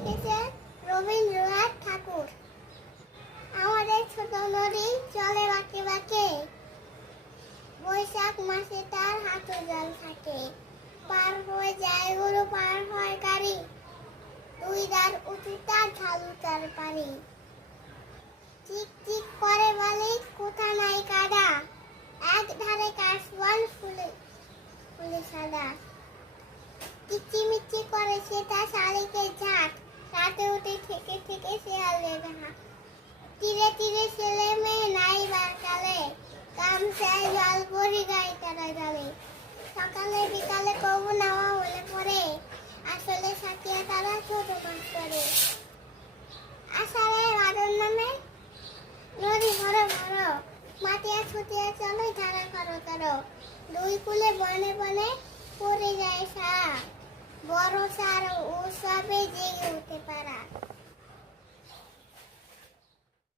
লিখেছে রবীন্দ্রনাথ ঠাকুর। আমাদের ছোট নদী চলে বাঁকে বাঁকে, বৈশাখ মাসে তার হাঁটু জল থাকে। পার হয়ে যায় গরু, পার হয় গাড়ি, দুই ধার উঁচু তার ঢালু তার পানি। চিক চিক করে বালি, কোথা নাই কাদা, এক ধারে কাশবন ফুলে ফুলে সাদা। কিচিমিচি করে সেটা শালিকের ঝাঁক, রাতে উঠে থেকে থেকে শেয়ালের ঘাট। তীরে তীরে ছেলে মেয়ে নাই বা কালে, গামছায় জল ভরি গায়ে তারা ঢালে। সকালে বিকালে কবু নাওয়া হলে পরে, আসলে সাকিয়া তারা ছোট মাছ করে। আষাঢ়ের বাদল নামে নদী ভরো ভরো, মাটিয়া ছুটিয়া চলে ধারা করো করো। দুই কূলে বনে বনে পড়ে যায় সারা, বড় সার ও